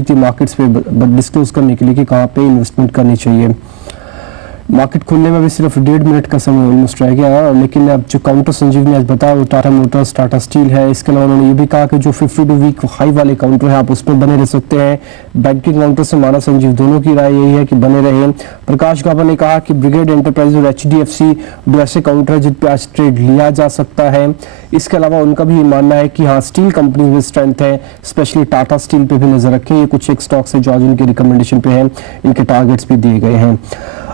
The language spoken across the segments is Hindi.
रही थी मार्केट्स पे डिस्क्लोज करने के लिए कि कहाँ पे इन्वेस्टमेंट करनी चाहिए। मार्केट खुलने में भी सिर्फ 1.5 मिनट का समय ऑलमोस्ट रह गया, लेकिन अब जो काउंटर संजीव ने आज बताया वो टाटा मोटर्स, टाटा स्टील है। इसके अलावा उन्होंने ये भी कहा कि जो 52 वीक हाई वाले काउंटर है आप उस पर बने रह सकते हैं। बैंकिंग काउंटर से मानव संजीव दोनों की राय यही है कि बने रहे। प्रकाश गाबा ने कहा कि ब्रिगेड एंटरप्राइज और HDFC दो ऐसे काउंटर है जिन पर आज ट्रेड लिया जा सकता है। इसके अलावा उनका भी ये मानना है कि हाँ, स्टील कंपनी में स्ट्रेंथ है, स्पेशली टाटा स्टील पे भी नजर रखें। ये कुछ एक स्टॉक्स है जो आज उनके रिकमेंडेशन पे है, इनके टारगेट्स भी दिए गए हैं।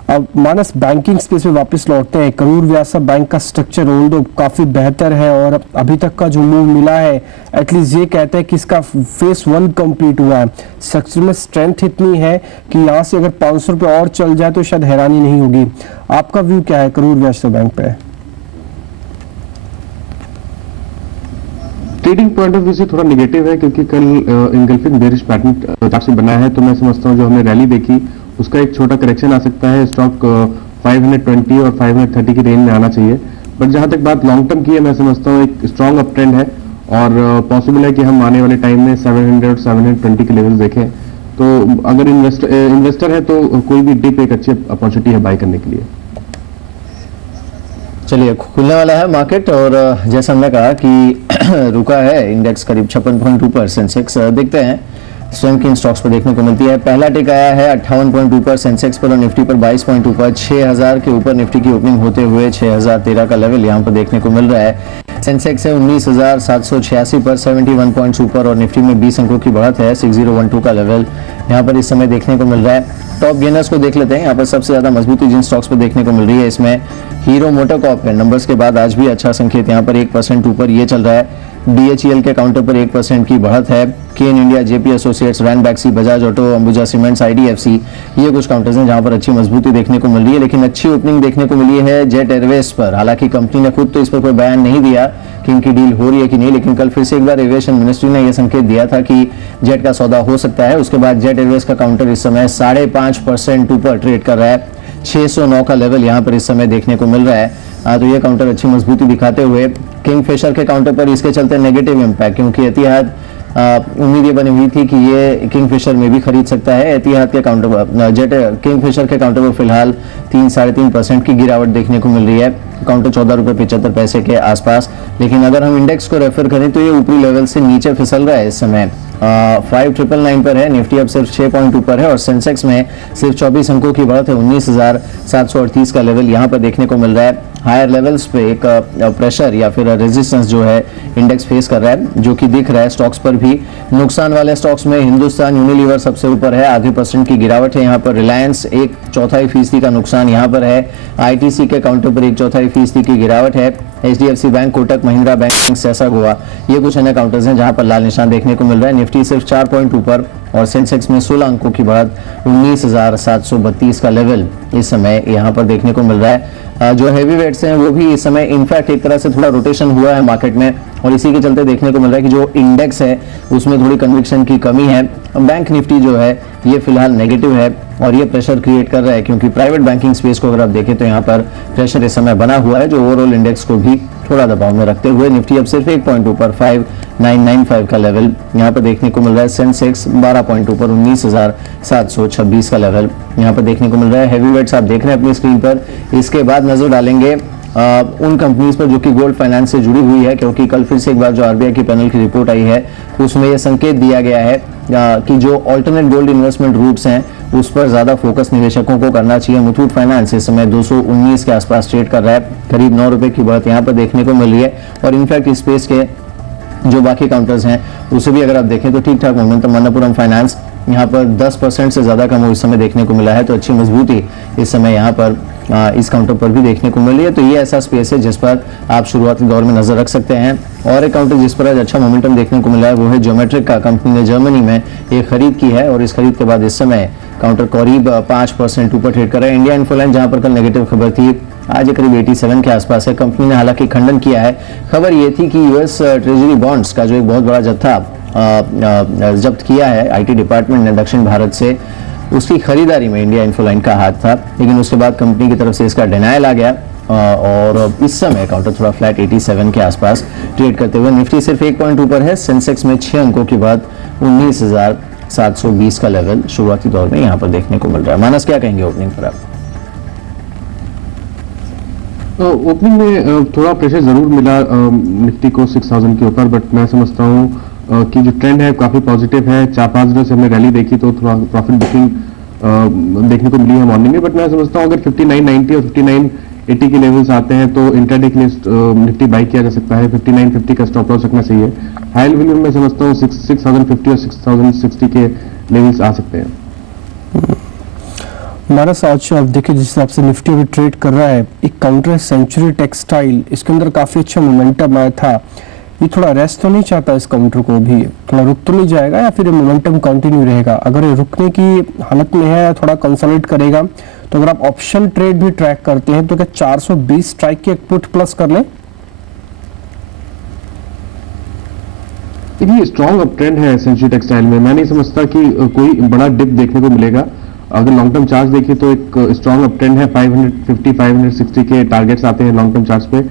अब मानस बैंकिंग स्पेस में वापस लौटते हैं। करूर व्यासा बैंक का स्ट्रक्चर ओल्डो काफी बेहतर है और अभी तक का जो मूव मिला है एटलीस्ट ये कहते हैं कि इसका फेस 1 कंप्लीट हुआ है। स्ट्रक्चर में स्ट्रेंथ इतनी है कि यहाँ से अगर 500 रुपये और चल जाए तो शायद हैरानी नहीं होगी। आपका व्यू क्या है करूर व्यासा बैंक पे? ट्रेडिंग पॉइंट ऑफ व्यू से थोड़ा निगेटिव है क्योंकि कल इंगल्फिंग बेरिश पैटर्न से बना है, तो मैं समझता हूँ जो हमने रैली देखी उसका एक छोटा करेक्शन आ सकता है। स्टॉक 520 और 530 की रेंज में आना चाहिए, बट जहां तक बात लॉन्ग टर्म की है मैं समझता हूँ एक स्ट्रॉन्ग अप ट्रेंड है और पॉसिबल है कि हम आने वाले टाइम में 700 और 720 के लेवल देखें। तो अगर इन्वेस्टर है तो कोई भी डिप एक अच्छी अपॉर्चुनिटी है बाय करने के लिए। चलिए, खुलने वाला है मार्केट और जैसा हमने कहा कि रुका है इंडेक्स करीब 56.2 पर। सेंसेक्स देखते हैं स्वयं की स्टॉक्स पर देखने को मिलती है। पहला टिक आया है 58.2 पर सेंसेक्स पर और निफ्टी पर 22.2 पर। 6000 के ऊपर निफ्टी की ओपनिंग होते हुए 6013 का लेवल यहाँ पर देखने को मिल रहा है। सेंसेक्स है 19,786 पर 71 पॉइंट्स ऊपर और निफ्टी में 20 अंकों की बढ़त है। 6012 का लेवल यहाँ पर इस समय देखने को मिल रहा है। टॉप गेनर्स को देख लेते हैं। यहाँ पर सबसे ज्यादा मजबूती जिन स्टॉक्स पर देखने को मिल रही है इसमें हीरो मोटोकॉर्प है। नंबर्स के बाद आज भी अच्छा संकेत यहाँ पर 1% ऊपर ये चल रहा है। DHEL के काउंटर पर 1% की बढ़त है। Cairn India, JP associates, Ranbaxy, Bajaj auto, Ambuja cements, IDFC ये कुछ काउंटर्स हैं जहां पर अच्छी मजबूती देखने को मिल रही है। लेकिन अच्छी ओपनिंग देखने को मिली है जेट एयरवेज पर। हालांकि कंपनी ने खुद तो इस पर कोई बयान नहीं दिया कि इनकी डील हो रही है कि नहीं, लेकिन कल फिर से एक बार एविएशन मिनिस्ट्री ने यह संकेत दिया था कि जेट का सौदा हो सकता है। उसके बाद जेट एयरवेज का काउंटर इस समय 5.5% ऊपर ट्रेड कर रहा है। 609 का लेवल यहाँ पर इस समय देखने को मिल रहा है। तो ये काउंटर अच्छी मजबूती दिखाते हुए किंगफिशर के काउंटर पर इसके चलते नेगेटिव इंपैक्ट, क्योंकि एतिहाद उम्मीद ये बनी हुई थी कि ये किंगफिशर में भी खरीद सकता है। एतिहाद के काउंटर पर जेट किंगफिशर के काउंटर पर फिलहाल 3-3.5% की गिरावट देखने को मिल रही है। काउंटर 14 रुपये 75 पैसे के आसपास। लेकिन अगर हम इंडेक्स को रेफर करें तो ये ऊपरी लेवल से नीचे फिसल रहा है इस समय। 5999 पर है। निफ्टी अब सिर्फ 6 पॉइंट ऊपर है और सेंसेक्स में सिर्फ 24 अंकों की बढ़त है। 19,738 का लेवल यहाँ पर देखने को मिल रहा है। हायर लेवल्स पे एक प्रेशर या फिर रेजिस्टेंस जो है इंडेक्स फेस कर रहा है, जो कि दिख रहा है स्टॉक्स पर भी। नुकसान वाले स्टॉक्स में हिंदुस्तान यूनिलीवर सबसे ऊपर है, आधे % की गिरावट है यहाँ पर। रिलायंस 1/4% का नुकसान यहाँ पर है। ITC के काउंटर पर 1/4% की गिरावट है। HDFC bank, Kotak Mahindra bank, Sesa Goa ये कुछ अन्य काउंटर्स हैं जहां पर लाल निशान देखने को मिल रहा है। निफ्टी सिर्फ 4 पॉइंट ऊपर और सेंसेक्स में 16 अंकों की बढ़त। 19,732 का लेवल इस समय यहाँ पर देखने को मिल रहा है। जो हैवी वेट्स हैं वो भी इस समय इनफैक्ट एक तरह से थोड़ा रोटेशन हुआ है मार्केट में और इसी के चलते देखने को मिल रहा है कि जो इंडेक्स है उसमें थोड़ी कन्विक्शन की कमी है। बैंक निफ्टी जो है ये फिलहाल नेगेटिव है और ये प्रेशर क्रिएट कर रहा है, क्योंकि प्राइवेट बैंकिंग स्पेस को अगर आप देखें तो यहाँ पर प्रेशर इस समय बना हुआ है, जो ओवरऑल इंडेक्स को भी थोड़ा दबाव में रखते हुए निफ्टी अब सिर्फ 1 पॉइंट ऊपर 5995 का लेवल यहाँ पर देखने को मिल रहा है। सेंसेक्स 12 पॉइंट ऊपर 19,726 का लेवल यहाँ पर देखने को मिल रहा है। हैवी वेट्स आप देख रहे हैं अपनी स्क्रीन पर। इसके बाद नजर डालेंगे उन कंपनीज पर जो कि गोल्ड फाइनेंस से जुड़ी हुई है, क्योंकि कल फिर से एक बार जो RBI की पैनल की रिपोर्ट आई है उसमें यह संकेत दिया गया है कि जो ऑल्टरनेट गोल्ड इन्वेस्टमेंट रूट्स हैं उस पर ज्यादा फोकस निवेशकों को करना चाहिए। मुथूट फाइनेंस इस समय 219 के आसपास ट्रेड कर रहा है, करीब 9 रुपए की बढ़त यहाँ पर देखने को मिल रही है। और इनफैक्ट इस स्पेस के जो बाकी काउंटर्स हैं उसे भी अगर आप देखें तो ठीक ठाक मोमेंटम। मन्नापुरम फाइनेंस यहाँ पर 10% से ज्यादा का मूव इस समय देखने को मिला है, तो अच्छी मजबूती इस समय यहाँ पर इस काउंटर पर भी देखने को मिल रही है। तो ये ऐसा स्पेस है जिस पर आप शुरुआती दौर में नजर रख सकते हैं। और एक काउंटर जिस पर आज अच्छा मोमेंटम देखने को मिला है वो है ज्योमेट्रिक का। कंपनी ने जर्मनी में एक खरीद की है और इस खरीद के बाद इस समय काउंटर करीब 5% ऊपर ट्रेड कर रहा है। इंडिया इन्फोलाइन जहां पर कल नेगेटिव खबर थी आज करीब 87 के आसपास है। कंपनी ने हालांकि खंडन किया है। खबर ये थी कि US ट्रेजरी बॉन्ड्स का जो एक बहुत बड़ा जत्था जब्त किया है IT डिपार्टमेंट ने दक्षिण भारत से, उसकी खरीदारी में इंडिया इन्फोलाइन का हाथ था, लेकिन उसके बाद कंपनी की तरफ से इसका डिनायल आ गया और इस समय काउंटर थोड़ा फ्लैट 87 के आसपास ट्रेड करते हुए। निफ्टी सिर्फ 1 पॉइंट ऊपर है। सेंसेक्स में 6 अंकों की बात 19,000 720 का लेवल शुरुआती दौर में यहाँ पर देखने को मिल रहा है। मानस, क्या कहेंगे ओपनिंग पर आप? ओपनिंग में थोड़ा प्रेशर जरूर मिला निफ्टी को 6000 के ऊपर, बट मैं समझता हूँ कि जो ट्रेंड है काफी पॉजिटिव है। 4-5 दिन से हमने रैली देखी तो थोड़ा प्रॉफिट बुकिंग देखने को मिली है मॉर्निंग में, बट मैं समझता हूँ अगर 5990 और 5980 के लेवल्स आते हैं तो इंट्राडे के लिए निफ्टी बाई किया जा सकता है। 5950 का स्टॉप लॉस रखना चाहिए। हाई लेवल में मैं समझता हूँ 6050 और 6060 के लेवल्स आ सकते हैं। हमारा आज आप देखिए जिस हिसाब से निफ्टी अभी ट्रेड कर रहा है, एक काउंटर है सेंचुरी टेक्सटाइल, इसके अंदर काफी अच्छा मोमेंटम आया था। ये थोड़ा रेस्ट तो नहीं चाहता इस काउंटर को, भी थोड़ा रुक तो नहीं जाएगा या फिर मोमेंटम कंटिन्यू रहेगा? अगर ये रुकने की हालत में है, थोड़ा कंसोलिडेट करेगा, तो अगर आप ऑप्शन ट्रेड भी ट्रैक करते हैं तो क्या 420 स्ट्राइक की एक पुट प्लस कर लें? देखिए स्ट्रॉन्ग अप ट्रेंड है सेंचुरी टेक्सटाइल में, मैं नहीं समझता कि कोई बड़ा डिप देखने को मिलेगा। अगर लॉन्ग टर्म चार्ट देखिए तो एक स्ट्रॉन्ग अप ट्रेंड है। 550 560 के टारगेट्स आते हैं लॉन्ग टर्म चार्ट्स पे।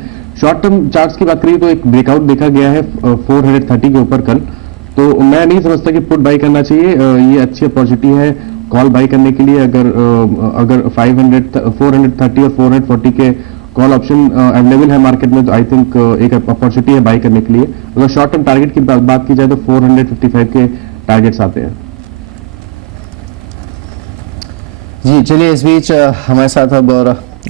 शॉर्ट टर्म चार्ट्स की बात करिए तो एक ब्रेकआउट देखा गया है 430 के ऊपर कल, तो मैं नहीं समझता कि पुट बाई करना चाहिए। ये अच्छी अपॉर्चुनिटी है कॉल बाई करने के लिए। अगर 430 और 440 के कॉल ऑप्शन अवेलेबल है मार्केट में तो आई थिंक एक अपॉर्चुनिटी है बाई करने के लिए। अगर शॉर्ट टर्म टारगेट की बात की जाए तो 455 के टारगेट्स आते हैं। जी चलिए, इस बीच हमारे साथ अब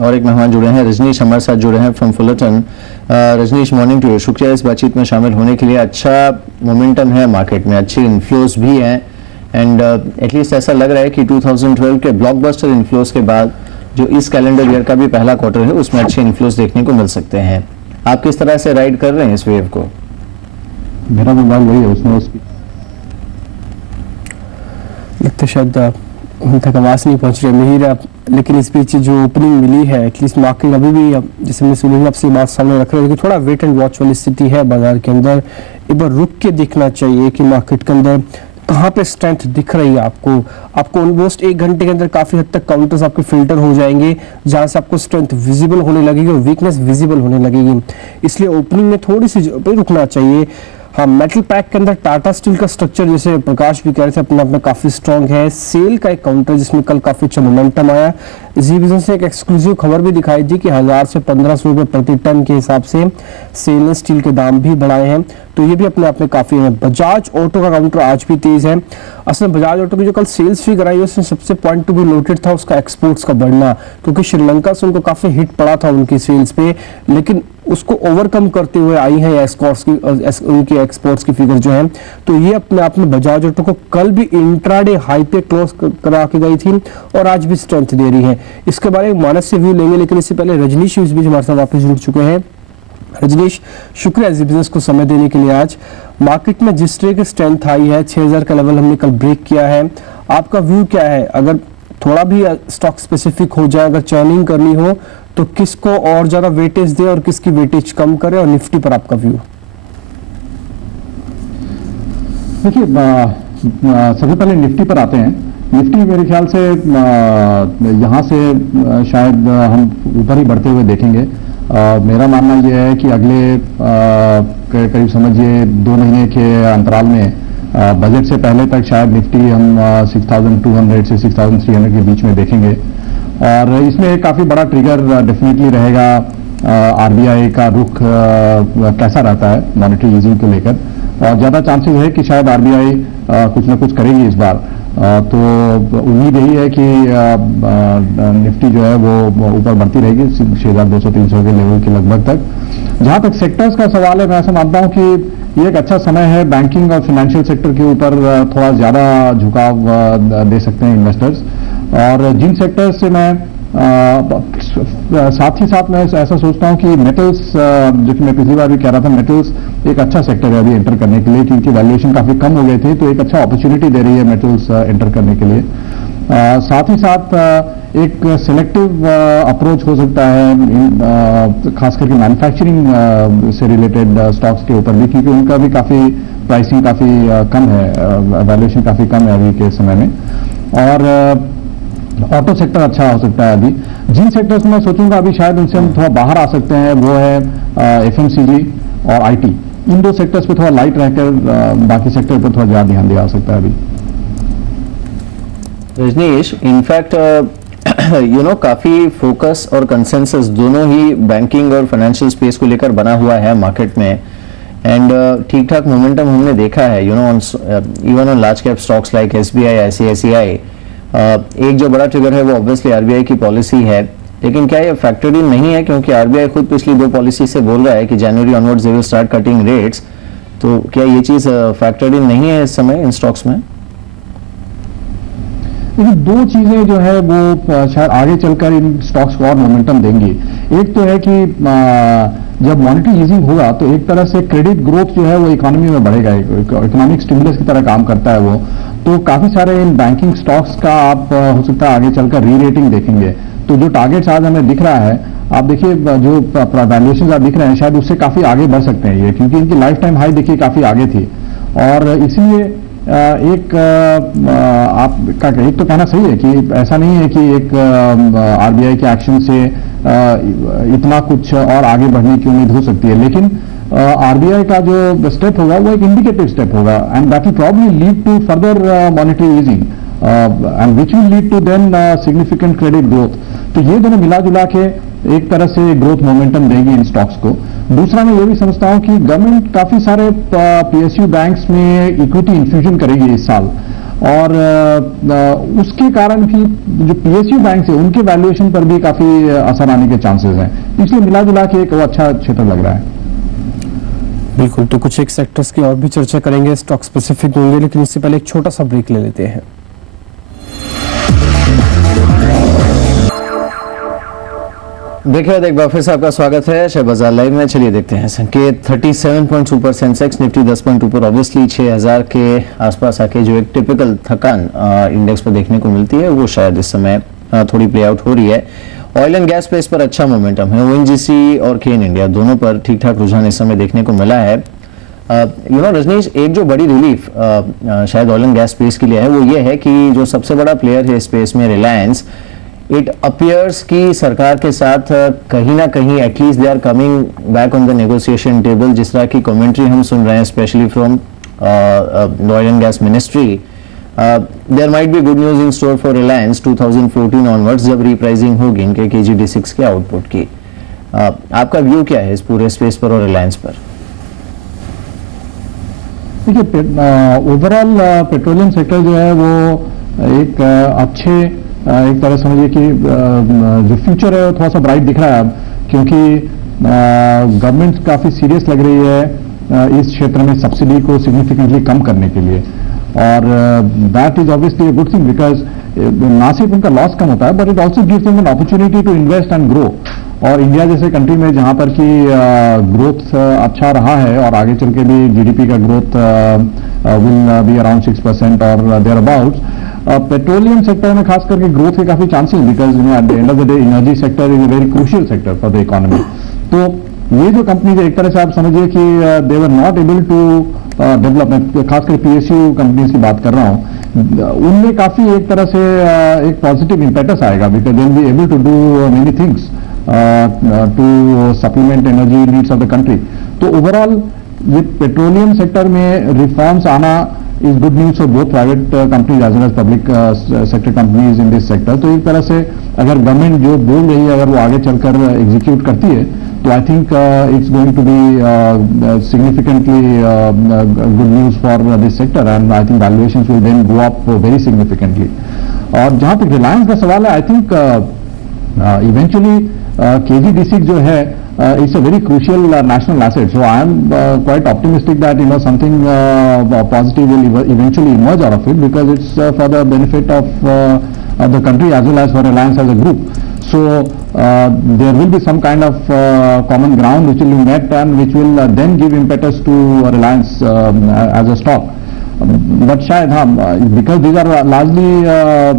और एक मेहमान जुड़े हैं, रजनीश हमारे साथ जुड़े हैं from Fullerton. Rajneesh, morning to you, शुक्रिया इस बातचीत में शामिल होने के लिए। अच्छा मोमेंटम है मार्केट में, अच्छे इन्फ्लोज भी हैं एंड एटलीस्ट ऐसा लग रहा है कि 2012 के ब्लॉकबस्टर इन्फ्लोज के बाद जो इस कैलेंडर ईयर का भी पहला क्वार्टर है उसमें अच्छे इन्फ्लोज देखने को मिल सकते हैं। आप किस तरह से राइड कर रहे हैं इस वेव को? मेरा मोबाइल वही है, उसमें उसकी लगता शायद उन तक आवाज नहीं पहुंच रही मिहिर, लेकिन इस बीच जो ओपनिंग मिली है एटलीस्ट मार्केट अभी भी जैसे मैं सुनिए आपसे बात सामने रख रहे हैं कि थोड़ा वेट एंड वॉच वाली स्थिति है बाजार के अंदर। एक बार रुक के देखना चाहिए कि मार्केट के अंदर कहाँ पे स्ट्रेंथ दिख रही है आपको ऑलमोस्ट 1 घंटे के अंदर काफी हद तक काउंटर्स आपके फिल्टर हो जाएंगे जहां से आपको स्ट्रेंथ विजिबल होने लगेगी और वीकनेस विजिबल होने लगेगी। इसलिए ओपनिंग में थोड़ी सी रुकना चाहिए। हाँ, मेटल पैक के अंदर टाटा स्टील का स्ट्रक्चर जैसे प्रकाश भी कह रहे थे अपने आप में काफी स्ट्रांग है। सेल का एक काउंटर जिसमें कल काफी अच्छा मोमेंटम आया। जी बिजनेस ने एक एक्सक्लूसिव खबर भी दिखाई थी कि 1000 से 1500 रुपए प्रति टन के हिसाब से सेल ने स्टील के दाम भी बढ़ाए हैं, तो ये भी अपने आप में काफी है। बजाज ऑटो का काउंटर आज भी तेज है। असल में बजाज ऑटो की जो कल सेल्स फिगर आई उसमें सबसे पॉइंट टू बी नोटेड था उसका एक्सपोर्ट्स का बढ़ना, क्योंकि श्रीलंका से उनको काफी हिट पड़ा था उनकी सेल्स पे, लेकिन उसको ओवरकम करते हुए आई है उनकी एक्सपोर्ट्स की फिगर जो है। तो ये अपने आप में बजाज ऑटो को कल भी इंट्राडे हाई पे क्लोज करा के गई थी और आज भी स्ट्रेंथ दे रही है। इसके बारे में मानस से व्यू लेंगे, लेकिन इससे पहले रजनीश इस बीच हमारे साथ वापस जुड़ चुके हैं। रजनीश, शुक्रिया इस बिजनेस को समय देने के लिए। आज मार्केट में जिस तरह की स्ट्रेंथ आई है, 6000 का लेवल हमने कल ब्रेक किया है, आपका व्यू क्या है? अगर थोड़ा भी स्टॉक स्पेसिफिक हो जाए, अगर चर्निंग करनी हो तो किसको और ज्यादा वेटेज दे और किसकी वेटेज कम करे, और निफ्टी पर आपका व्यू? देखिए, सबसे पहले निफ्टी पर आते हैं। निफ्टी मेरे ख्याल से यहाँ से शायद हम ऊपर ही बढ़ते हुए देखेंगे। मेरा मानना यह है कि अगले करीब समझिए 2 महीने के अंतराल में बजट से पहले तक शायद निफ्टी हम 6200 से 6300 के बीच में देखेंगे, और इसमें काफ़ी बड़ा ट्रिगर डेफिनेटली रहेगा आरबीआई का रुख कैसा रहता है मॉनेटरी ईजिंग को लेकर, और ज़्यादा चांसेस है कि शायद आरबीआई कुछ ना कुछ करेगी इस बार। तो उम्मीद यही है कि निफ्टी जो है वो ऊपर बढ़ती रहेगी 6200-300 के लेवल के लगभग तक। जहां तक सेक्टर्स का सवाल है, मैं ऐसा मानता हूं कि ये एक अच्छा समय है बैंकिंग और फाइनेंशियल सेक्टर के ऊपर थोड़ा ज़्यादा झुकाव दे सकते हैं इन्वेस्टर्स। और जिन सेक्टर्स से मैं साथ ही साथ मैं ऐसा सोचता हूं कि मेटल्स, जो कि मैं पिछली बार भी कह रहा था, मेटल्स एक अच्छा सेक्टर है अभी एंटर करने के लिए, क्योंकि वैल्यूएशन काफी कम हो गए थे, तो एक अच्छा अपॉर्चुनिटी दे रही है मेटल्स एंटर करने के लिए। साथ ही साथ एक सिलेक्टिव अप्रोच हो सकता है खास करके मैन्युफैक्चरिंग से रिलेटेड स्टॉक्स के ऊपर भी, क्योंकि उनका भी काफी प्राइसिंग काफी कम है, वैल्यूएशन काफी कम है अभी के समय में। और ऑटो सेक्टर अच्छा हो सकता है अभी। जिन सेक्टर्स में मैं सोचूंगा अभी शायद उनसे हम थोड़ा बाहर आ सकते हैं वो है एफएमसीजी और आईटी। इन 2 सेक्टर्स पे थोड़ा लाइट रहकर बाकी सेक्टर पर थोड़ा ज्यादा ध्यान दिया जा सकता है अभी। रजनीश, इनफैक्ट काफी फोकस और कंसेंसस दोनों ही बैंकिंग और फाइनेंशियल स्पेस को लेकर बना हुआ है मार्केट में, एंड ठीक ठाक मोमेंटम हमने देखा है even on large cap stocks like SBI, ICICI। एक जो बड़ा ट्रिगर है वो ऑब्वियसली RBI की पॉलिसी है, लेकिन क्या ये फैक्टर्ड इन नहीं है, क्योंकि RBI खुद पिछली 2 पॉलिसी से बोल रहा है कि January onwards they will start cutting rates, तो क्या ये चीज फैक्टर्ड इन नहीं है इस समय इन स्टॉक्स में? लेकिन 2 चीजें जो है वो शायद आगे चलकर इन स्टॉक्स को और मोमेंटम देंगी। एक तो है कि जब मॉनेटरी ईजिंग होगा तो एक तरह से क्रेडिट ग्रोथ जो है वो इकोनॉमी में बढ़ेगा, इकोनॉमिक स्टिमुलस की तरह काम करता है वो, तो काफी सारे इन बैंकिंग स्टॉक्स का आप हो सकता है आगे चलकर री रेटिंग देखेंगे। तो जो टारगेट्स आज हमें दिख रहा है, आप देखिए जो वैल्यूएशंस आप दिख रहे हैं शायद उससे काफी आगे बढ़ सकते हैं ये, क्योंकि इनकी लाइफ टाइम हाई देखिए काफी आगे थी, और इसलिए एक तो कहना सही है कि ऐसा नहीं है कि एक RBI के एक्शन से इतना कुछ और आगे बढ़ने की उम्मीद हो सकती है, लेकिन RBI का जो स्टेप होगा वो एक इंडिकेटिव स्टेप होगा, and that will probably lead to further monetary easing and which will lead to then significant credit growth. तो ये दोनों मिला जुला के एक तरह से ग्रोथ मोमेंटम देगी इन स्टॉक्स को। दूसरा मैं ये भी समझता हूं कि गवर्नमेंट काफी सारे PSU बैंक्स में इक्विटी इन्फ्यूजन करेगी इस साल, और उसके कारण भी जो PSU बैंक है उनके वैल्यूएशन पर भी काफी असर आने के चांसेस हैं, इसलिए मिला जुला के एक अच्छा क्षेत्र लग रहा है। बिल्कुल, तो कुछ एक सेक्टर्स की और भी चर्चा करेंगे, स्टॉक स्पेसिफिक होंगे, लेकिन इससे पहले एक छोटा सा ब्रेक ले लेते हैं। ब्रेक के बाद एक बार फिर से आपका स्वागत है शेयर बाजार लाइव में। चलिए देखते हैं संकेत 37.2 पर सेंसेक्स, निफ्टी 10.2 पर, ऑब्वियसली 6000 के आसपास आके जो एक टिपिकल थकान इंडेक्स पर देखने को मिलती है वो शायद इस समय थोड़ी प्ले आउट हो रही है। ऑयल एंड गैस स्पेस पर अच्छा मोमेंटम है, ONGC और केन इंडिया दोनों पर ठीक ठाक रुझान इस समय देखने को मिला है। रजनीश, एक जो बड़ी रिलीफ शायद ऑयल एंड गैस स्पेस के लिए है वो ये है कि जो सबसे बड़ा प्लेयर है स्पेस में, रिलायंस, इट अपीयर्स कि सरकार के साथ कहीं ना कहीं at least they are coming back on the negotiation table, जिस तरह की कमेंट्री हम सुन रहे हैं specially from oil and gas ministry. There might be good news in store for Reliance 2014 onwards, जब रीप्राइजिंग होगी इनके KG-D6 के आउटपुट की। आपका व्यू क्या है इस पूरे स्पेस पर और रिलायंस पर? देखिए, ओवरऑल पेट्रोलियम सेक्टर जो है वो एक अच्छे एक तरह समझिए कि जो फ्यूचर है वो थोड़ा सा ब्राइट दिख रहा है अब, क्योंकि गवर्नमेंट काफी सीरियस लग रही है इस क्षेत्र में सब्सिडी को सिग्निफिकेंटली कम करने के लिए, और that is obviously a good thing, because ना सिर्फ उनका लॉस कम होता है but it also gives them an opportunity to invest and grow. और इंडिया जैसे कंट्री में जहां पर कि ग्रोथ अच्छा रहा है और आगे चल के भी GDP का ग्रोथ विल बी अराउंड 6% और देयर अबाउट, पेट्रोलियम सेक्टर में खास करके ग्रोथ के काफी chances, because at the end of the day energy sector is a very crucial sector for the economy. तो ये जो कंपनी एक तरह से आप समझिए कि they were not able to develop, खासकर PSU कंपनीज की बात कर रहा हूँ, उनमें काफी एक तरह से एक पॉजिटिव इंपेटस आएगा, because they will be able to do many things to supplement energy needs of the country. तो ओवरऑल ये पेट्रोलियम सेक्टर में रिफॉर्म्स आना is good news for both private companies as well as public sector companies in this sector। तो एक तरह से अगर गवर्नमेंट जो बोल रही है अगर वो आगे चलकर एग्जीक्यूट करती है तो I think it's going to be significantly good news for this sector, and I think valuations will then go up very significantly. और जहां तक रिलायंस का सवाल है, आई थिंक इवेंचुअली KG-D6 जो है it's a very crucial national asset. So I am quite optimistic that something positive will eventually emerge out of it, because it's for the benefit of the country as well as for Reliance as a group. So there will be some kind of common ground which will be met and which will then give impetus to Reliance as a stock. But shayad because these are largely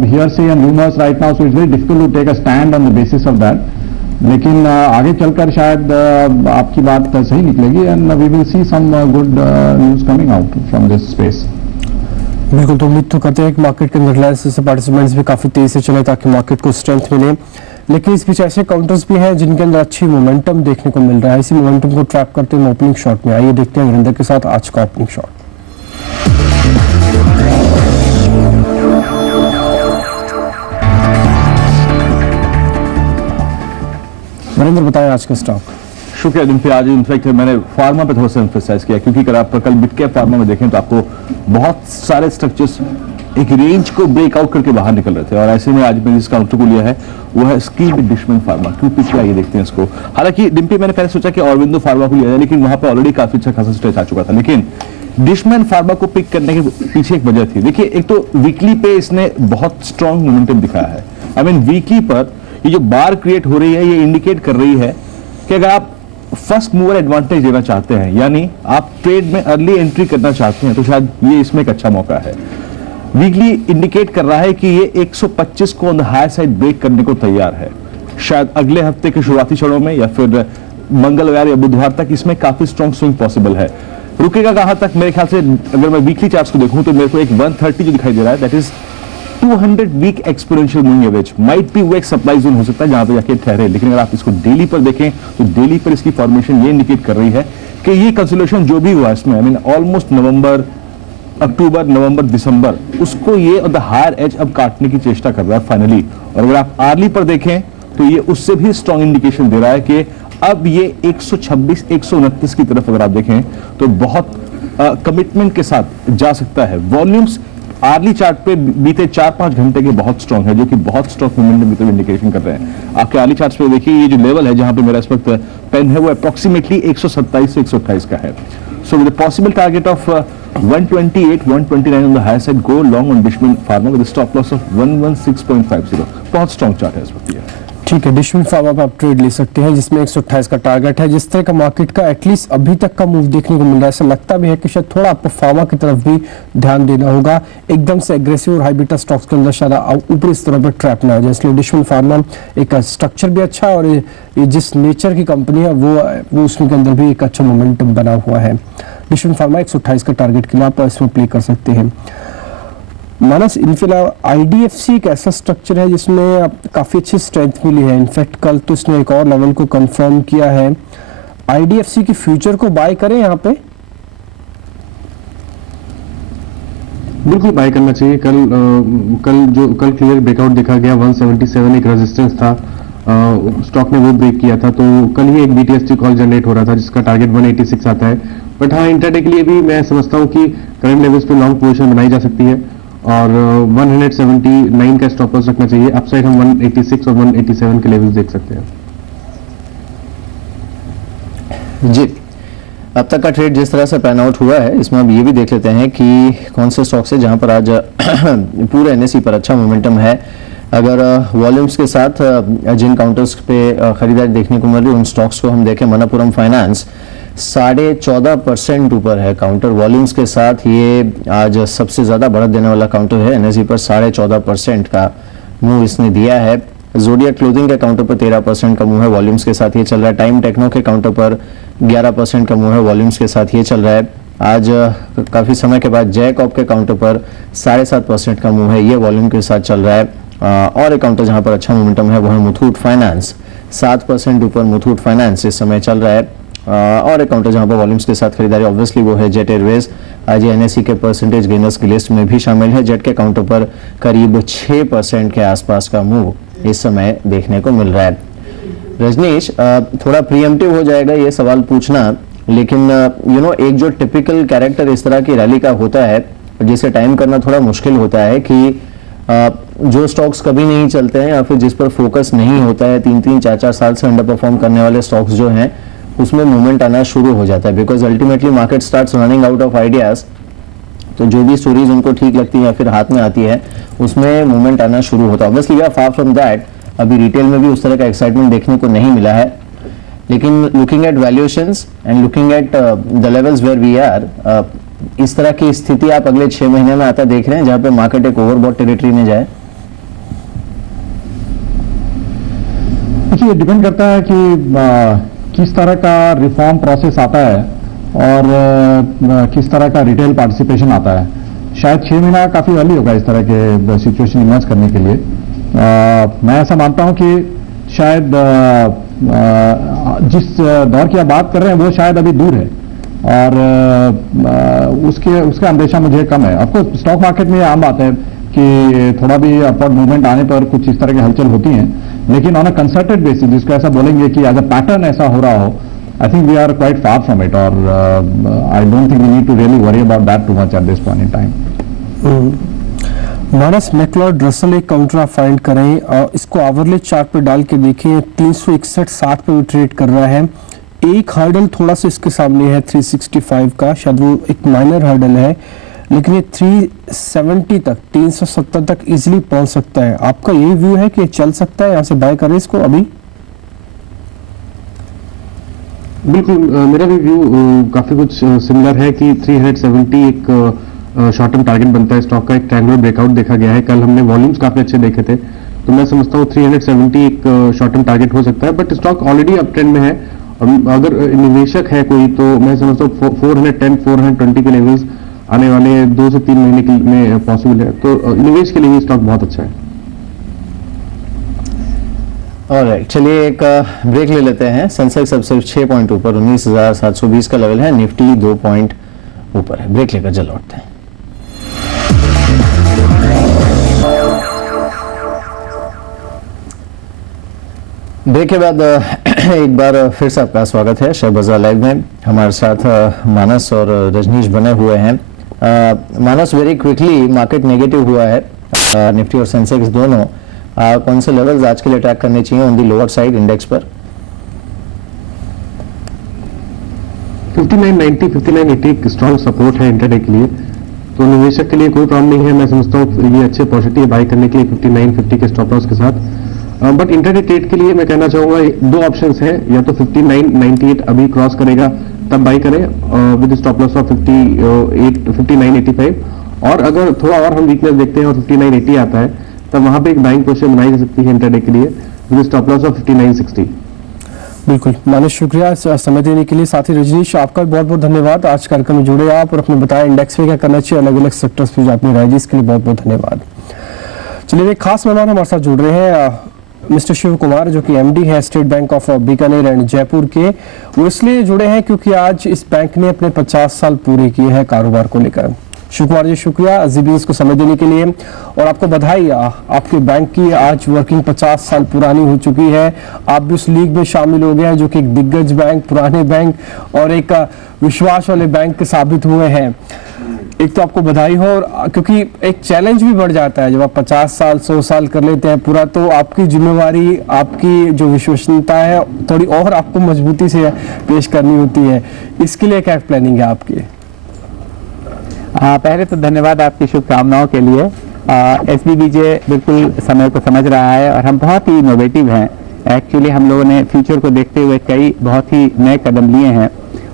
hearsay and rumors right now, so it's very difficult to take a stand on the basis of that. लेकिन आगे चलकर शायद आपकी बात सही निकलेगी, and we will see some good news coming out from this space. बिल्कुल, तो उम्मीद तो करते हैं कि मार्केट के अंदर रिलायंस जैसे पार्टिसिपेंट्स भी काफी तेजी से चले ताकि मार्केट को स्ट्रेंथ मिले, लेकिन इस बीच ऐसे काउंटर्स भी हैं जिनके अंदर अच्छी मोमेंटम देखने को मिल रहा है। इसी मोमेंटम को ट्रैप करते हुए ओपनिंग शॉट में आइए देखते हैं वीरेंद्र के साथ आज का ओपनिंग शॉट। नरेंद्र बताएं आज का स्टॉक। शुक्रिया डिम्पी। आज इनफैक्ट मैंने फार्मा पे थोड़ा सा एम्फेसाइज किया, क्योंकि अगर आप कल मिड कैप फार्मा में देखें तो आपको बहुत सारे स्ट्रक्चर्स एक रेंज को ब्रेकआउट करके बाहर निकल रहे थे, और ऐसे में आज मैंने जिस काउंटर को लिया है वो है स्कीम डिशमन फार्मा। क्यों पिछला ये देखते हैं इसको। हालांकि डिम्पी मैंने पहले सोचा कि ऑरबिंदो फार्मा को लिया जाए, लेकिन वहां पर ऑलरेडी काफी अच्छा खासा स्ट्रेच आ चुका था। लेकिन डिशमन फार्मा को पिक करने के पीछे एक वजह थी। देखिए, एक तो वीकली पे इसने बहुत स्ट्रॉन्ग मोमेंटम दिखाया है। आई मीन वीकली पर ये जो बार क्रिएट हो रही है ये इंडिकेट कर रही है कि अगर आप फर्स्ट मूवर एडवांटेज लेना चाहते हैं, यानी आप ट्रेड में अर्ली एंट्री करना चाहते हैं, तो शायद ये इसमें एक अच्छा मौका है। वीकली इंडिकेट कर रहा है कि ये 125 को on the high side break करने को तैयार है। शायद अगले हफ्ते के शुरुआती क्षणों में या फिर मंगलवार या बुधवार तक इसमें काफी स्ट्रॉन्ग स्विंग पॉसिबल है। रुकेगा कहां तक? मेरे ख्याल से अगर मैं वीकली चार्ट्स को देखूं तो मेरे को एक 130 जो दिखाई दे रहा है, that is 200 week exponential moving average. Might be वो एक सप्लाई जोन हो सकता है जहां पे जाके ठहरे, लेकिन अगर आप इसको डेली पर देखें तो डेली पर इसकी फॉर्मेशन ये इंडिकेट कर रही है कि ये कंसोलिडेशन जो भी हुआ इसमें, आई मीन ऑलमोस्ट नवंबर, अक्टूबर, नवंबर, दिसंबर, उसको ये ऑन द हायर एज अब काटने की चेष्टा कर रहा है फाइनली। और अगर आप आर्ली पर देखें तो ये उससे भी स्ट्रॉन्ग इंडिकेशन दे रहा है कि अब ये 126, 129 की तरफ अगर आप देखें तो बहुत कमिटमेंट के साथ जा सकता है। वॉल्यूम्स आर्ली चार्ट पे बीते 4-5 घंटे के बहुत स्ट्रॉन्ग है, जो कि बहुत स्ट्रॉन्ग मोमेंटम की तरफ इंडिकेशन कर रहे हैं। आपके आर्ली चार्ट्स पे देखिए, ये जो लेवल है जहां पे मेरा इस वक्त पेन है वो अप्रोक्सीमेटली 127 से 128 का है। So with possible target of 128, 129 on the higher side, go long on Dishman pharma with stop loss of 116.50। बहुत स्ट्रॉन्ग चार्ट है इस वक्त ये। ठीक है, डिशमन फार्मा पर आप ट्रेड ले सकते हैं जिसमें 128 का टारगेट है। जिस तरह का मार्केट का एटलीस्ट अभी तक का मूव देखने को मिल रहा है, ऐसा लगता भी है कि शायद थोड़ा आपको फार्मा की तरफ भी ध्यान देना होगा। एकदम से एग्रेसिव और हाई बीटा स्टॉक्स के अंदर शायद ऊपर इस तरह पर ट्रैप ना हो जाए, इसलिए डिशमन फार्मा एक स्ट्रक्चर भी अच्छा और ये जिस नेचर की कंपनी है वो उसके अंदर भी एक अच्छा मोमेंटम बना हुआ है। डिशमन फार्मा 128 का टारगेट के लिए आप इसमें प्ले कर सकते हैं। मानस, इन फिलहाल आईडीएफसी एक ऐसा स्ट्रक्चर है जिसमें काफी अच्छी स्ट्रेंथ मिली है। इनफैक्ट कल तो इसने एक और लेवल को कंफर्म किया है। आईडीएफसी की फ्यूचर को बाय करें यहाँ पे? बिल्कुल बाय करना चाहिए। कल क्लियर ब्रेकआउट देखा गया, 177 एक रेजिस्टेंस था, स्टॉक ने वो ब्रेक किया था, तो कल ही एक बीटीएसटी कॉल जनरेट हो रहा था जिसका टारगेट 186 आता है। बट हाँ, इंटरडे के लिए भी मैं समझता हूँ कि करंट लेवल्स पे लॉन्ग पोजीशन बनाई जा सकती है और 179 का स्टॉप लॉस रखना चाहिए। अपसाइड हम 186 और 187 के लेवल्स देख सकते हैं। जी, अब तक का ट्रेड जिस तरह से पैन आउट हुआ है, इसमें अब ये भी देख लेते हैं कि कौन से स्टॉक्स है जहां पर आज पूरे एनएसई पर अच्छा मोमेंटम है। अगर वॉल्यूम्स के साथ जिन काउंटर्स पे खरीदारी देखने को मिल रही है उन स्टॉक्स को हम देखें, मणप्पुरम फाइनेंस 14.5% ऊपर है काउंटर वॉल्यूम्स के साथ। ये आज सबसे ज्यादा बढ़त देने वाला काउंटर है, एनएसई पर 14.5% का मूव इसने दिया है। जोडिया क्लोथिंग के काउंटर पर 13% का मूव है, वॉल्यूम्स के साथ ये चल रहा है। टाइम टेक्नो के काउंटर पर 11% का मूव है, वॉल्यूम्स के साथ ये चल रहा है। आज काफी समय के बाद जैकॉब के काउंटर पर 7.5% का मूव है, ये वॉल्यूम के साथ चल रहा है। और एक काउंटर जहां पर अच्छा मोमेंटम है वो है मुथूट फाइनेंस, 7% ऊपर मुथूट फाइनेंस इस समय चल रहा है। और एक काउंटर जहां पर वॉल्यूम्स के साथ खरीदारी ऑब्वियसली वो है जेट एयरवेज। आज एनएसई के परसेंटेज गेनर्स की लिस्ट में भी शामिल है। जेट के काउंटर पर करीब 6% के आसपास का मूव इस समय देखने को मिल रहा है। रजनीश, थोड़ा प्रीएम्प्टिव हो जाएगा ये सवाल पूछना, लेकिन एक जो टिपिकल कैरेक्टर इस तरह की रैली का होता है जिसे टाइम करना थोड़ा मुश्किल होता है कि जो स्टॉक्स कभी नहीं चलते हैं या फिर जिस पर फोकस नहीं होता है, 3-3, 4-4 साल से अंडर परफॉर्म करने वाले स्टॉक्स जो हैं उसमें मूवमेंट आना शुरू हो जाता है। Because ultimately market starts running out of ideas, तो जो भी स्टोरीज उनको ठीक लगती है या फिर हाथ में आती है उसमें मूवमेंट आना शुरू होता है। Obviously we are far from that, अभी रिटेल में भी उस तरह का एक्साइटमेंट देखने को नहीं मिला है, लेकिन looking at valuations and looking at the levels where we are, इस तरह की स्थिति आप अगले 6 महीने में आता देख रहे हैं जहां पे मार्केट एक ओवरबॉट टेरिटरी में जाए? देखिए, डिपेंड करता है कि किस तरह का रिफॉर्म प्रोसेस आता है और किस तरह का रिटेल पार्टिसिपेशन आता है। शायद 6 महीना काफी अर्ली होगा इस तरह के सिचुएशन इमर्ज करने के लिए। मैं ऐसा मानता हूं कि शायद जिस दौर की आप बात कर रहे हैं वो शायद अभी दूर है और उसका अंदेशा मुझे कम है। आपको स्टॉक मार्केट में आम बात है कि थोड़ा भी अपवर्ड मूवमेंट आने पर कुछ इस तरह की हलचल होती हैं, लेकिन ऑन अ कंसर्टेड बेसिस जिसको ऐसा बोलेंगे कि एज अ पैटर्न ऐसा हो रहा हो, I think we are quite far from it, और I don't think we need to really worry about that too much at this point in time. मानस मैक्लॉर्ड रसल एक काउंटर आप फाइंड करें और इसको आवरले चार्ट पे डाल के देखें, 361.60 पे भी ट्रेड कर रहा है। एक हर्डल थोड़ा सा इसके सामने है 365 का, शायद वो एक माइनर हर्डल है, लेकिन ये 370 तक 370 तक इजीली पहुंच सकता है। आपका यही व्यू है कि ये चल सकता है, यहाँ से बाय करें इसको अभी? बिल्कुल, मेरा भी व्यू काफी कुछ सिमिलर है कि 370 एक शॉर्ट टर्म टारगेट बनता है स्टॉक का। एक ट्रायंगुलर ब्रेकआउट देखा गया है, कल हमने वॉल्यूम्स काफी अच्छे देखे थे, तो मैं समझता हूँ 370 एक शॉर्ट टर्म टारगेट हो सकता है, but stock already up trend में है। अगर निवेशक है कोई तो मैं समझता हूँ 410 420 के लेवल्स आने वाले 2 से 3 महीने में पॉसिबल है, तो निवेश के लिए भी स्टॉक बहुत अच्छा है। ऑलराइट, चलिए एक ब्रेक ले लेते हैं। सेंसेक्स अब सिर्फ 6 पॉइंट ऊपर 19,720 का लेवल है, निफ्टी 2 पॉइंट ऊपर है। ब्रेक लेकर जल्द लौटते हैं। ब्रेक के बाद एक बार फिर से आपका स्वागत है शेयर बाजार लाइव में। हमारे साथ मानस और रजनीश बने हुए हैं। मानस, वेरी क्विकली मार्केट नेगेटिव हुआ है, निफ्टी और सेंसेक्स दोनों। कौन से लेवल्स आज के लिए ट्रैक करने चाहिए on the lower side index पर? 5990 5980 एक स्ट्रॉन्ग सपोर्ट है इंटरडे के लिए, तो निवेशक के लिए कोई प्रॉब्लम नहीं है। मैं समझता हूँ ये अच्छे अपॉर्चुनिटी है बाय करने के लिए 5950 के स्टॉप लॉस के साथ। बट इंटरडे ट्रेड के लिए मैं कहना चाहूंगा 2 ऑप्शंस हैं, या तो 5998 अभी क्रॉस करेगा तब बाई करें विद स्टॉप लॉस ऑफ 5985, और अगर थोड़ा और हम वीकनेस देखते हैं और 5980 आता है तब वहां पे एक बाइंग पोजीशन बनाई जा सकती है इंटरडे के लिए विद स्टॉप लॉस ऑफ 5960। बिल्कुल मानस, शुक्रिया समय देने के लिए। साथ ही रजनीश, आपका भी बहुत बहुत धन्यवाद। आज कार्यक्रम में जुड़े आप और अपने बताया इंडेक्स में क्या करना चाहिए, अलग अलग सेक्टर्स पे जो आपने राय दी, इसके लिए बहुत बहुत धन्यवाद। चलिए, एक खास मेहमान हमारे साथ जुड़ रहे हैं, मिस्टर शिव कुमार, जो कि एमडी है state bank of Bikaner and Jaipur के। वो इसलिए जुड़े हैं क्योंकि आज इस बैंक ने अपने 50 साल पूरे किए हैं कारोबार को लेकर। शिव कुमार जी, शुक्रिया ZBNews को समय देने के लिए, और आपको बधाई, आपके बैंक की आज वर्किंग 50 साल पुरानी हो चुकी है। आप भी उस लीग में शामिल हो गए हैं जो कि एक दिग्गज बैंक, पुराने बैंक और एक विश्वास वाले बैंक साबित हुए हैं। एक तो आपको बधाई हो, और क्योंकि एक चैलेंज भी बढ़ जाता है जब आप 50 साल 100 साल कर लेते हैं पूरा, तो आपकी जिम्मेवारी, आपकी जो विश्वसनीयता है थोड़ी और आपको मजबूती से पेश करनी होती है। इसके लिए क्या प्लानिंग है आपकी? पहले तो धन्यवाद आपकी शुभकामनाओं के लिए। SBBJ बिल्कुल समय को समझ रहा है और हम बहुत ही इनोवेटिव हैं। एक्चुअली हम लोगों ने फ्यूचर को देखते हुए कई बहुत ही नए कदम लिए हैं।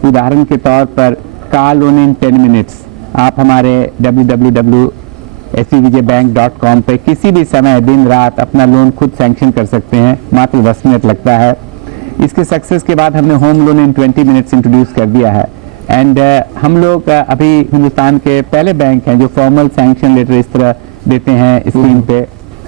उदाहरण के तौर पर कार लोन इन 10 मिनट्स, आप हमारे www.sbbjbank.com पे किसी भी समय दिन रात अपना लोन खुद सैंक्शन कर सकते हैं, मात्र 10 मिनट लगता है। इसके सक्सेस के बाद हमने home loan in 20 minutes introduce कर दिया है। एंड हम लोग अभी हिंदुस्तान के पहले बैंक हैं जो फॉर्मल सैंक्शन लेटर इस तरह देते हैं स्क्रीन पे।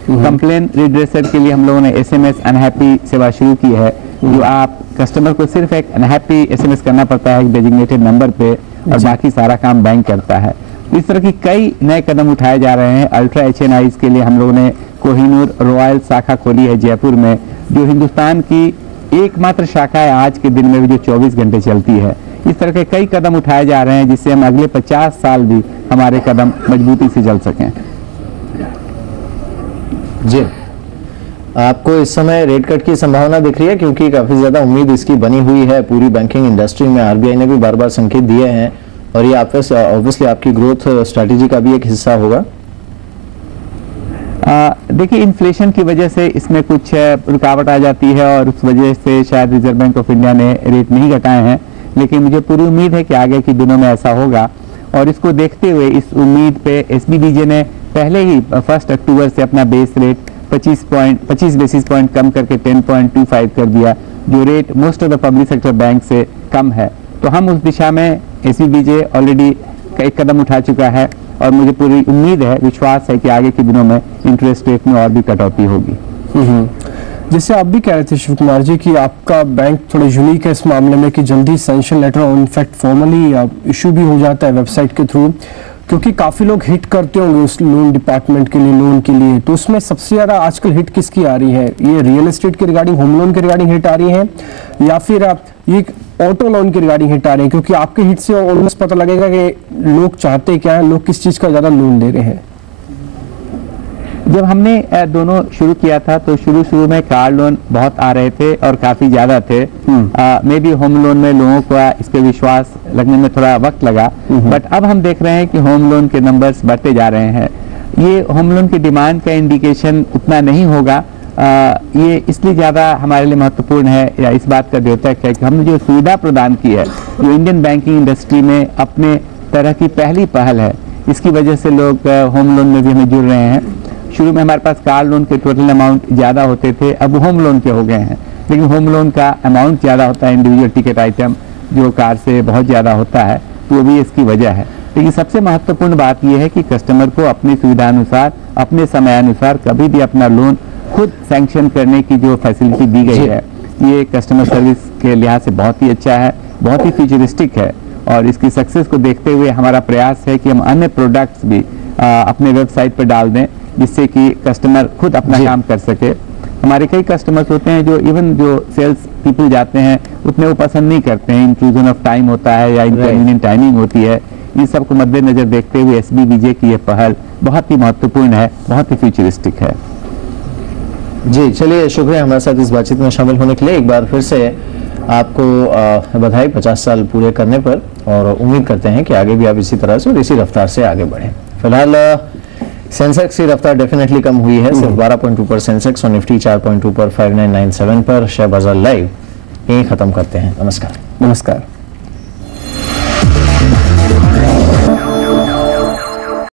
कंप्लेन रिड्रेसर के लिए हम लोगों ने SMS अनहैप्पी सेवा शुरू की है, जो आप कस्टमर को सिर्फ एक अनहैप्पी SMS करना पड़ता है एक डेजिग्नेटेड नंबर पे, और बाकी सारा काम बैंक करता है। इस तरह की कई नए कदम उठाए जा रहे हैं। अल्ट्रा HNIs के लिए हम लोगों ने कोहिनूर रॉयल शाखा खोली है जयपुर में, जो हिंदुस्तान की एकमात्र शाखा है आज के दिन में भी जो 24 घंटे चलती है। इस तरह के कई कदम उठाए जा रहे हैं जिससे हम अगले 50 साल भी हमारे कदम मजबूती से चल सकें। जी, आपको इस समय रेट कट की संभावना दिख रही है, क्योंकि काफी ज्यादा उम्मीद इसकी बनी हुई है पूरी बैंकिंग इंडस्ट्री में। RBI ने भी बार बार संकेत दिए हैं, और ये ऑब्वियसली आपकी ग्रोथ स्ट्रैटेजी का भी एक हिस्सा होगा। देखिए, इन्फ्लेशन की वजह से इसमें कुछ रुकावट आ जाती है, और उस वजह से शायद रिजर्व बैंक ऑफ इंडिया ने रेट नहीं घटाए हैं, लेकिन मुझे पूरी उम्मीद है कि आगे के दिनों में ऐसा होगा। और इसको देखते हुए, इस उम्मीद पे SBBJ ने पहले ही 1 अक्टूबर से अपना बेस रेट 25 बेसिस पॉइंट कम करके 10.25 कर दिया, जो rate most of the public sector bank से कम है। तो हम उस दिशा में SBBJ ऑलरेडी एक कदम उठा चुका है, और मुझे पूरी उम्मीद है, विश्वास है कि आगे के दिनों में इंटरेस्ट रेट में और भी कटौती होगी। जैसे आप भी कह रहे थे शिव कुमार जी कि आपका बैंक थोड़ा यूनिक है इस मामले में कि जल्दी सैंक्शन लेटर और इनफैक्ट फॉर्मली इशू भी हो जाता है वेबसाइट के थ्रू, क्योंकि काफी लोग हिट करते होंगे उस लोन डिपार्टमेंट के लिए, लोन के लिए, तो उसमें सबसे ज्यादा आजकल हिट किसकी आ रही है? ये रियल एस्टेट के रिगार्डिंग, होम लोन के रिगार्डिंग हिट आ रही है, या फिर ये ऑटो लोन के रिगार्डिंग हिट आ रहे हैं? क्योंकि आपके हिट से ऑलमोस्ट पता लगेगा कि लोग चाहते क्या है, लोग किस चीज का ज्यादा लोन ले रहे हैं। जब हमने दोनों शुरू किया था तो शुरू में कार लोन बहुत आ रहे थे और काफी ज्यादा थे। मे बी होम लोन में लोगों का इस पे विश्वास लगने में थोड़ा वक्त लगा, बट अब हम देख रहे हैं कि होम लोन के नंबर्स बढ़ते जा रहे हैं। ये होम लोन की डिमांड का इंडिकेशन उतना नहीं होगा, ये इसलिए ज्यादा हमारे लिए महत्वपूर्ण है या इस बात का द्योतक है कि हमने जो सुविधा प्रदान की है, जो इंडियन बैंकिंग इंडस्ट्री में अपने तरह की पहली पहल है, इसकी वजह से लोग होम लोन में भी हमें जुड़ रहे हैं। शुरू में हमारे पास कार लोन के टोटल अमाउंट ज़्यादा होते थे, अब होम लोन के हो गए हैं, लेकिन होम लोन का अमाउंट ज़्यादा होता है, इंडिविजुअल टिकट आइटम जो कार से बहुत ज़्यादा होता है, तो वो भी इसकी वजह है। लेकिन सबसे महत्वपूर्ण बात यह है कि कस्टमर को अपनी सुविधानुसार, अपने समयानुसार कभी भी अपना लोन खुद सैंक्शन करने की जो फैसिलिटी दी गई है, ये कस्टमर सर्विस के लिहाज से बहुत ही अच्छा है, बहुत ही फ्यूचरिस्टिक है। और इसकी सक्सेस को देखते हुए हमारा प्रयास है कि हम अन्य प्रोडक्ट्स भी अपने वेबसाइट पर डाल दें, जिससे कि कस्टमर खुद अपना काम कर सके। हमारे कई कस्टमर्स होते हैं जो इवन जो सेल्स पीपल जाते हैं उतने वो पसंद नहीं करते हैं, इंट्रूजन ऑफ टाइम होता है या इनकन्वीनियंट टाइमिंग होती है। इन सब को मद्देनजर देखते हुए SBBJ की ये पहल बहुत ही महत्वपूर्ण है, बहुत ही फ्यूचरिस्टिक है। जी चलिए, शुक्रिया हमारे साथ इस बातचीत में शामिल होने के लिए। एक बार फिर से आपको बधाई 50 साल पूरे करने पर, और उम्मीद करते हैं कि आगे भी आप इसी तरह से और इसी रफ्तार से आगे बढ़ें। फिलहाल सेंसेक्स की रफ्तार डेफिनेटली कम हुई है, सिर्फ 12.2 पर सेंसेक्स और निफ्टी 4.2 पर 5997 पर। शेयर बाजार लाइव यहीं खत्म करते हैं। नमस्कार।